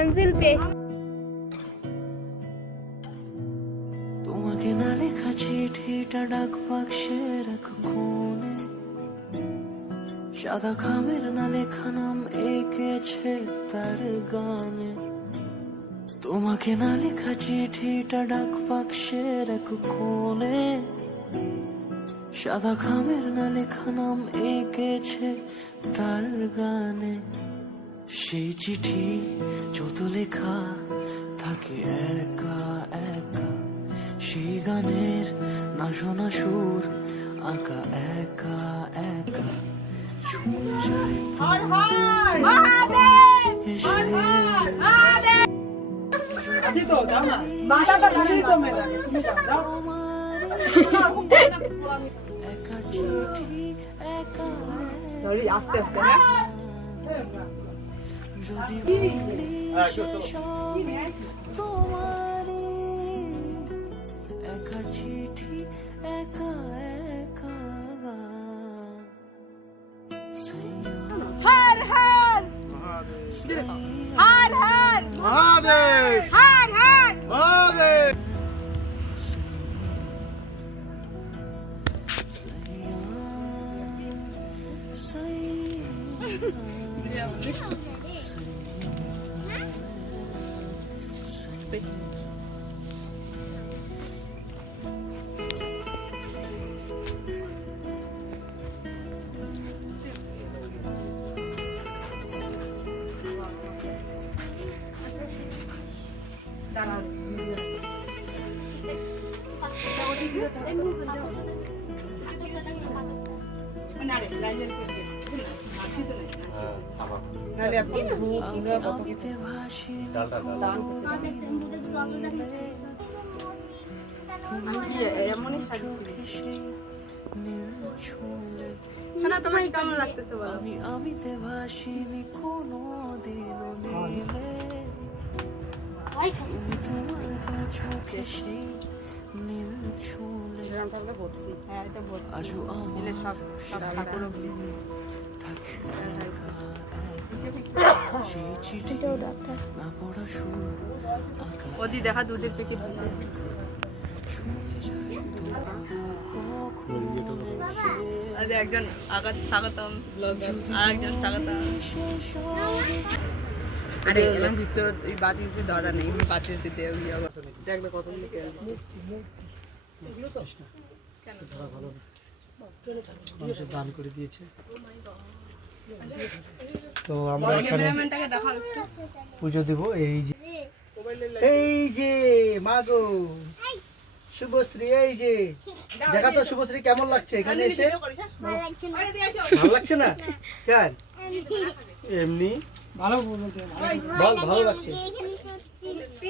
मंजिल पे। তোমাকে না লেখা চিঠিটা ডাক বাক্সে রাখো কোণে, সাদা খামের না লেখা নাম এঁকেছে তার গানে। তোমাকে না লেখা চিঠিটা ডাক বাক্সে রাখো কোণে, সাদা খামের না লেখা নাম এঁকেছে তার গানে। সেই চিঠি যত লেখা থাকে একা একা, সেই গানের না শোনা সুর আঁকা একা একা ছুঁয়ে যায় একা চিঠি একা আস্তে আস্তে যদি তোমারি একা চিঠি একা একা हर हर हर हर महादेव हर हर महादेव তোমার কেমন লাগতেছে বলো? আমিতে ভাসিনি কোনো দিনও নীলে, তুমি তোমার দু চোখে সেই নীল ছুঁলে। হ্যাঁ এটা ভর্তি আজও আমার থাকে একা একা, সেই চিঠি না পড়া সুর আঁকা ওদি দেখা দুধের প্যাকেট দিছে। আজ একজন স্বাগতম ব্লগার আর একজন স্বাগতম। আরে এলাম ভিতর এই বাতিতে ধরা নেই, বাতিতে দেও ইয়া দেখবে কতগুলো মানুষের দান করে দিয়েছে। তো আমরা এখানে পুজো দেব। এই যে মাগো শুভশ্রী, এই যে দেখা তো শুভশ্রী কেমন লাগছে এখানে এসে? ভালো লাগছে না? কেন এমনি ভালো ভালো লাগছে।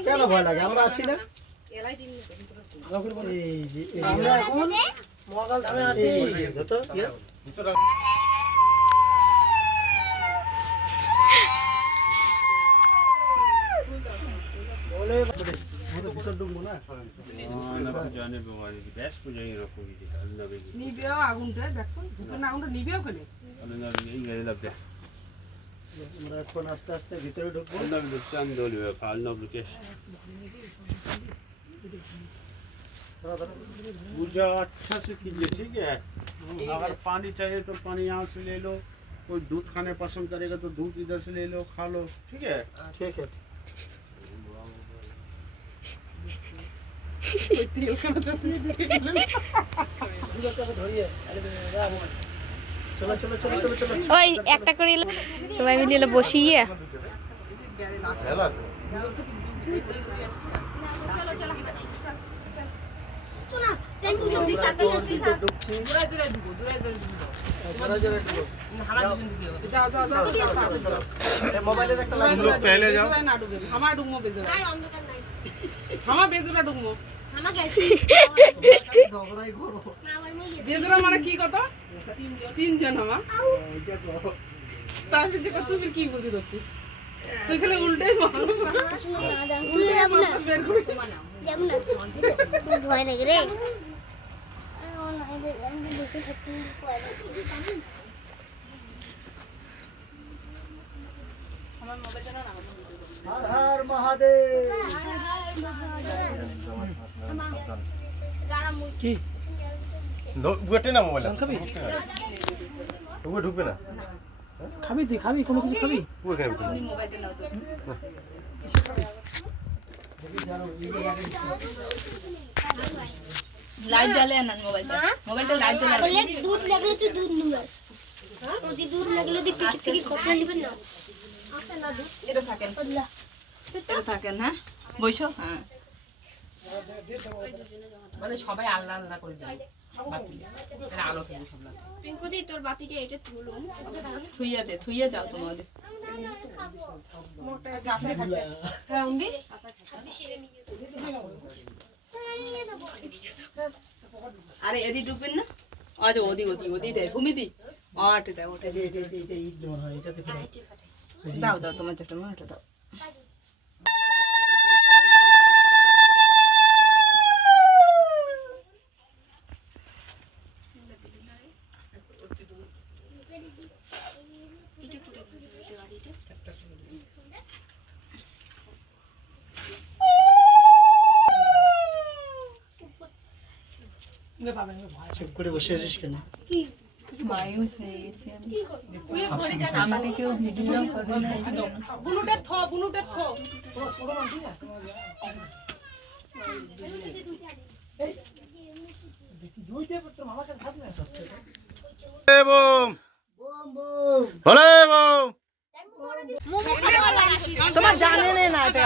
কেন ভয় লাগে? আমরা আছি না? এই যে আমরা এখন মহাকাল ধামে আছি। তো ভিতর ঢুকবো না। নিবেও আগুনটা দেখো, দুটো আগুনটা নিবেও কেন? আমরা এখন আস্তে আস্তে ভিতরে ঢুকবো। पूजा अच्छा से कीजिए, ठीक है। अगर पानी चाहिए तो पानी यहाँ से ले लो, कोई दूध खाने पसंद करेगा तो दूध इधर से ले लो, खा लो, ठीक है। ठीक है। চলো চলো চলো চলো চলো। ওই একটা করে সবাই মিলে বসিয়ে पहले जाओ। বেজরা মানে কি কত? তিনজন আমার তার সাথে কত তুমি কি বুঝি ধরছিস তুই? খালি উল্টাই ভয় লাগে রে। আমার মোবাইলটা না হর হর মহাদেব। কি বুয়েটে না মোবাইল খাবি বুয়ে ঢুকবে না খাবি? তুই খাবি? কোনো কিছু খাবি? বুয়ে কেন লাইট জ্বালিয়ে না মোবাইলটা, মোবাইলটা লাইট জ্বালিয়ে। दूध लगले तो दूध निमल যদি दूध लगले দি পিক থেকে কথা নেবেন না এটা থাকেন, এটা থাকেন। হ্যাঁ বইসো। হ্যাঁ মানে সবাই আল্লাহ আল্লাহ করে যায় বাতি এর আলো খেয়ে সব লাগে। পিঙ্কু দি তোর বাতিটা এটা তুলুন থুইয়া দে, থুইয়া যাও তোমাদের। হ্যাঁ উন্দি আরে এদি ঢুকবেন না? আজ ওদি ওদি ওদি দেয় ভূমি দি আটে দেয় ওটা এটা ঈদ মনে হয়, এটাতে ফেরাই। দাও দাও তোমার যেটা মনে ওটা দাও। চুপ করে বসে আছিস কেন? মায়ুস হয়ে গেছি আমি। আমাকে কেউ ভিডিও করে না। বুনুটে থ, বুনুটে থ। Bomb bomb bomb. হলে বোম তোমার জানে না এটা।